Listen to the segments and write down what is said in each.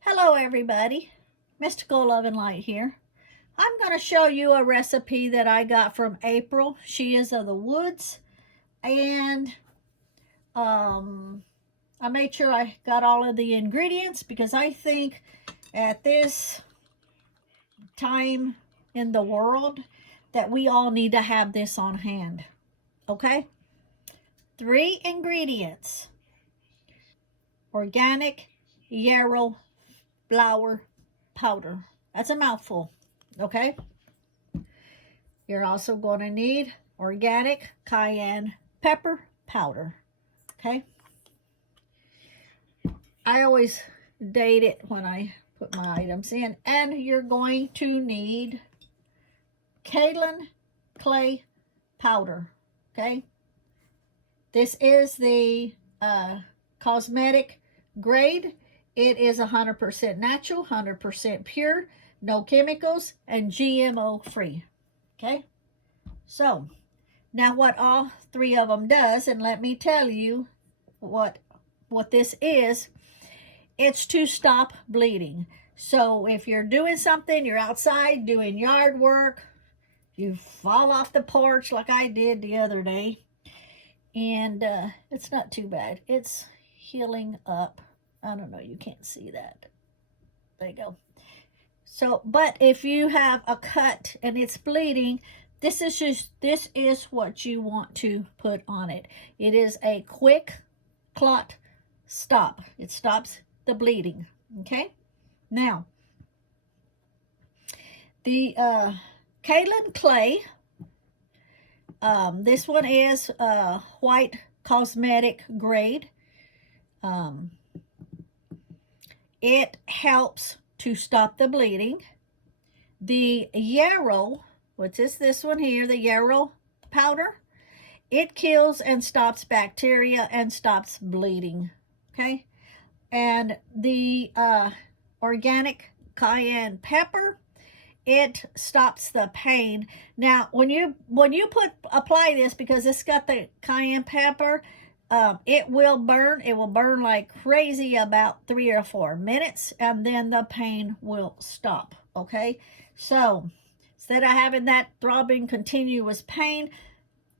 Hello everybody, Mystical Love and Light here. I'm going to show you a recipe that I got from April. She is of the woods, and I made sure I got all of the ingredients because I think at this time in the world that we all need to have this on hand. Okay? 3 ingredients: organic yarrow flower powder. That's a mouthful. Okay? You're also going to need organic cayenne pepper powder. Okay? I always date it when I put my items in. And you're going to need kaolin clay powder. Okay? This is the cosmetic grade. It is 100% natural, 100% pure, no chemicals, and GMO free. Okay, so now what all 3 of them does, and let me tell you what this is. It's to stop bleeding. So if you're doing something, you're outside doing yard work, you fall off the porch like I did the other day, and it's not too bad. It's healing up. I don't know, you can't see that. There you go. So, but if you have a cut and it's bleeding, this is what you want to put on it. It is a quick clot stop. It stops the bleeding. Okay. Now, the kaolin clay. This one is white cosmetic grade. It helps to stop the bleeding. The yarrow, which is this one here, the yarrow powder, it kills and stops bacteria and stops bleeding. Okay. And the organic cayenne pepper, it stops the pain. Now when you apply this, because it's got the cayenne pepper, it will burn. It will burn like crazy about 3 or 4 minutes, and then the pain will stop. Okay, so instead of having that throbbing continuous pain,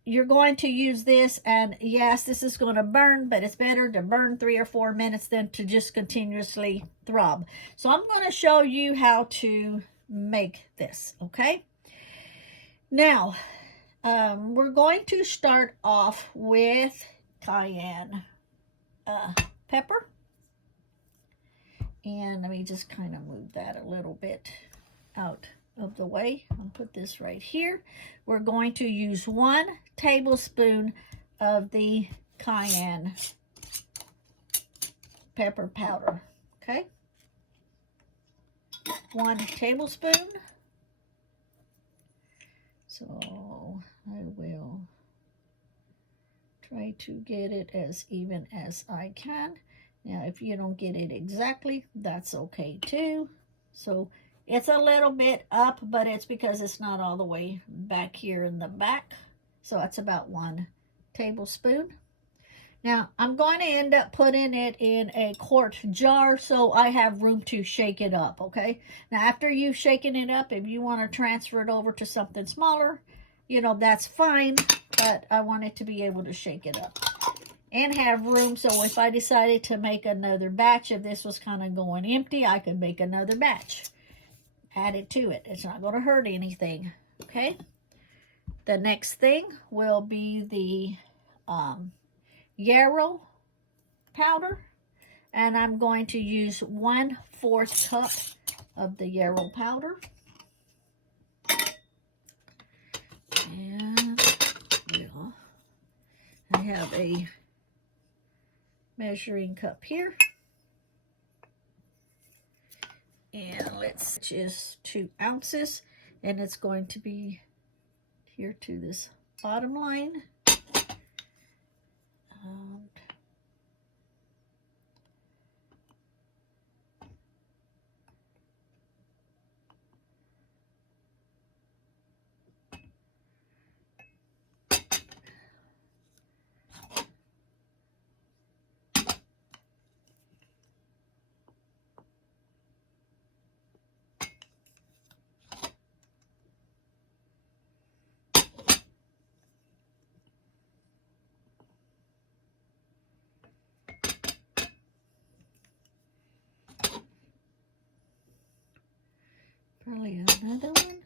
you're going to use this, and yes, this is going to burn, but it's better to burn 3 or 4 minutes than to just continuously throb. So I'm going to show you how to make this. Okay, now we're going to start off with cayenne pepper, and let me just kind of move that a little bit out of the way. I'll put this right here. We're going to use 1 tablespoon of the cayenne pepper powder. Okay, 1 tablespoon. So I will try to get it as even as I can. Now, if you don't get it exactly, that's okay too. So it's a little bit up, but it's because it's not all the way back here in the back. So that's about 1 tablespoon. Now, I'm going to end up putting it in a quart jar so I have room to shake it up, okay? Now, after you've shaken it up, if you want to transfer it over to something smaller, you know, that's fine, but I want it to be able to shake it up and have room. So if I decided to make another batch, if this was kind of going empty, I could make another batch. Add it to it. It's not going to hurt anything, okay? The next thing will be the yarrow powder, and I'm going to use 1/4 cup of the yarrow powder. And I have a measuring cup here, and let's just 2 ounces, and it's going to be here to this bottom line. Probably another one.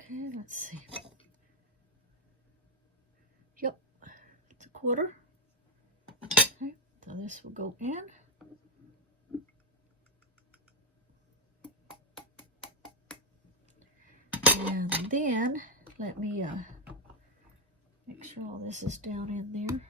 Okay, let's see. Yep, it's a quarter. Okay, so this will go in. And then let me make sure all this is down in there.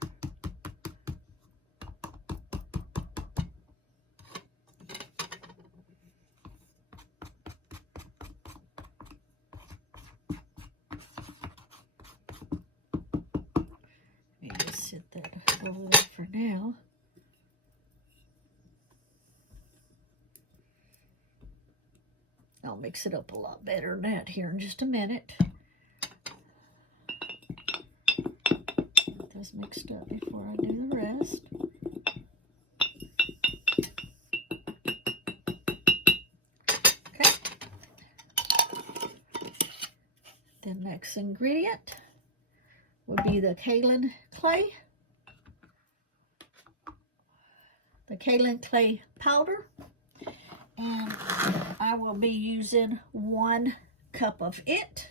Let me just sit that over there for now. I'll mix it up a lot better than that here in just a minute. Get this mixed up before I do the rest. Okay. The next ingredient will be the kaolin clay. The kaolin clay powder. And I will be using 1 cup of it.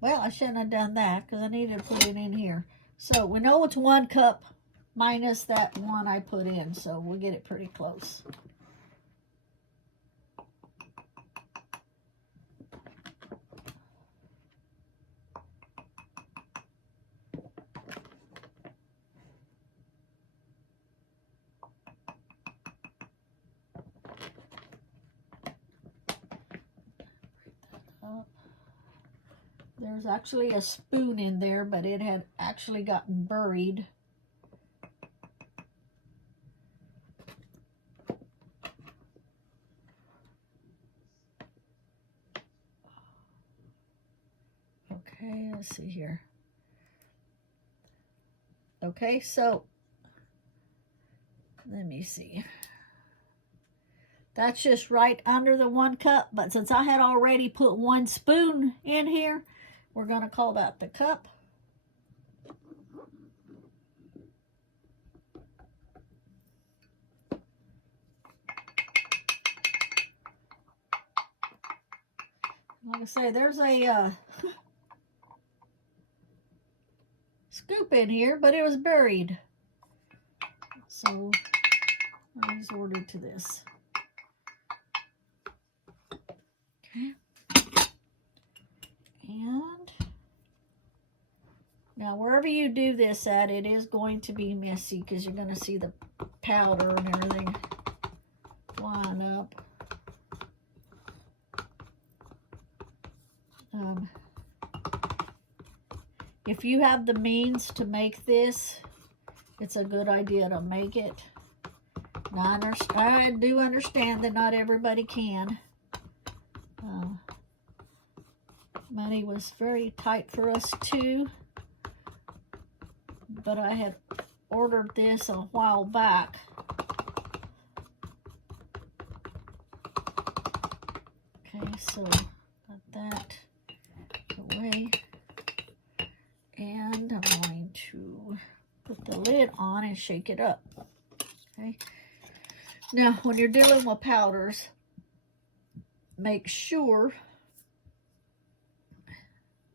Well, I shouldn't have done that because I needed to put it in here. So we know it's 1 cup minus that one I put in, so we'll get it pretty close. There's actually a spoon in there, but it had actually gotten buried. Okay, let's see here. Okay, so let me see. That's just right under the 1 cup, but since I had already put 1 spoon in here, we're going to call that the cup. Like I say, there's a scoop in here, but it was buried. So I resorted to this. Okay. And now wherever you do this at, it is going to be messy because you're going to see the powder and everything flying up. If you have the means to make this, it's a good idea to make it. Now, I do understand that not everybody can. Money was very tight for us too, but I had ordered this a while back. Okay, so let that away. And I'm going to put the lid on and shake it up. Okay. Now, when you're dealing with powders, make sure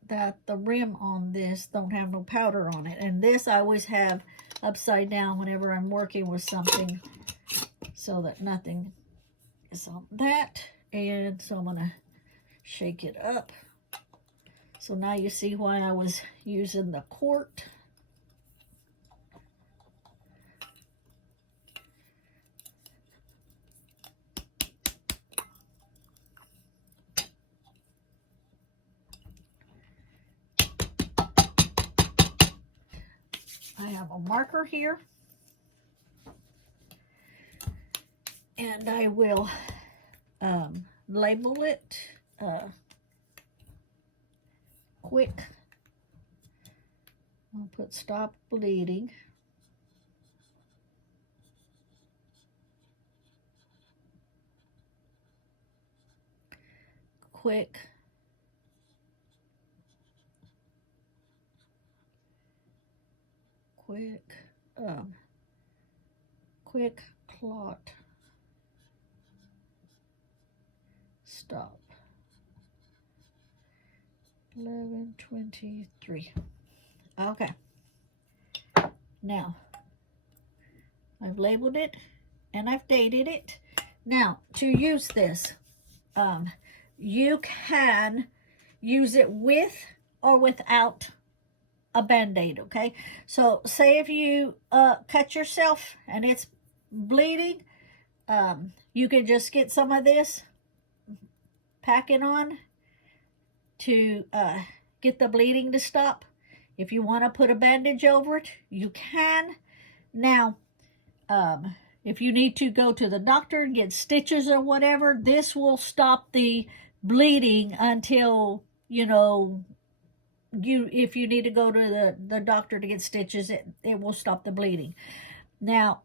that the rim on this don't have no powder on it. And this I always have upside down whenever I'm working with something so that nothing is on that. And so I'm going to shake it up. So now you see why I was using the quart. I have a marker here. And I will label it quick. I'll put stop bleeding. quick clot stop. 11/23. Okay. Now, I've labeled it and I've dated it. Now, to use this, you can use it with or without a Band-Aid, okay? So, say if you cut yourself and it's bleeding, you can just get some of this, pack it on to get the bleeding to stop. If you want to put a bandage over it, you can. Now, if you need to go to the doctor and get stitches or whatever, this will stop the bleeding until, you know, if you need to go to the doctor to get stitches, it will stop the bleeding. Now,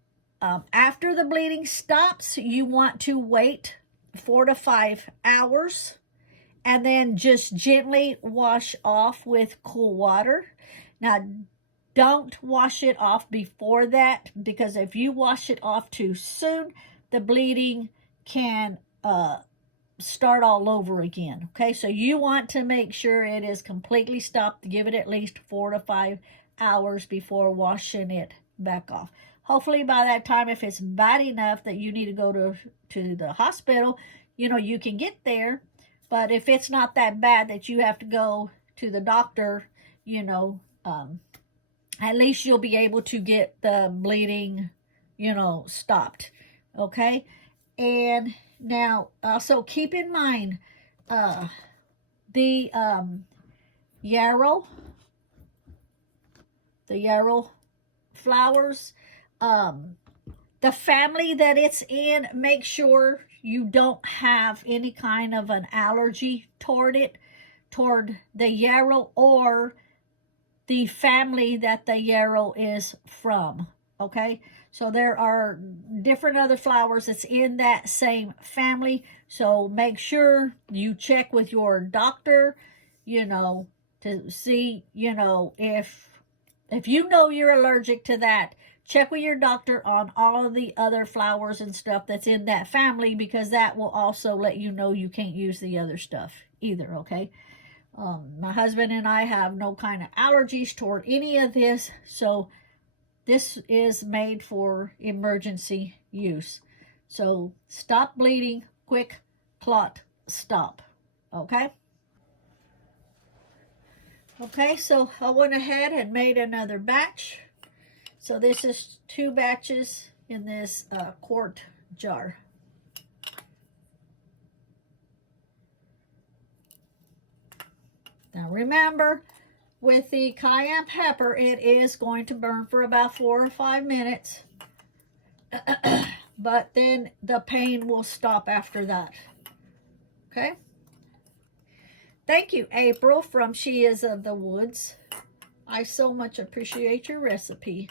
after the bleeding stops, you want to wait 4 to 5 hours and then just gently wash off with cool water. Now, don't wash it off before that, because if you wash it off too soon, the bleeding can start all over again. Okay, so you want to make sure it is completely stopped. Give it at least 4 to 5 hours before washing it back off. Hopefully by that time, if it's bad enough that you need to go to the hospital, you know, you can get there. But if it's not that bad that you have to go to the doctor, you know, at least you'll be able to get the bleeding, you know, stopped. Okay. And now, also keep in mind, the yarrow flowers, the family that it's in, make sure you don't have any kind of an allergy toward the yarrow or the family that the yarrow is from. Okay, so there are different other flowers that's in that same family, so make sure you check with your doctor, you know, to see, you know, if you know you're allergic to that, check with your doctor on all of the other flowers and stuff that's in that family, because that will also let you know you can't use the other stuff either. Okay, my husband and I have no kind of allergies toward any of this, so this is made for emergency use. So stop bleeding, quick clot stop. Okay. Okay, so I went ahead and made another batch. So this is 2 batches in this quart jar. Now remember, with the cayenne pepper, it is going to burn for about 4 or 5 minutes. But then the pain will stop after that. Okay? Thank you, April from She Is of the Woods. I so much appreciate your recipe.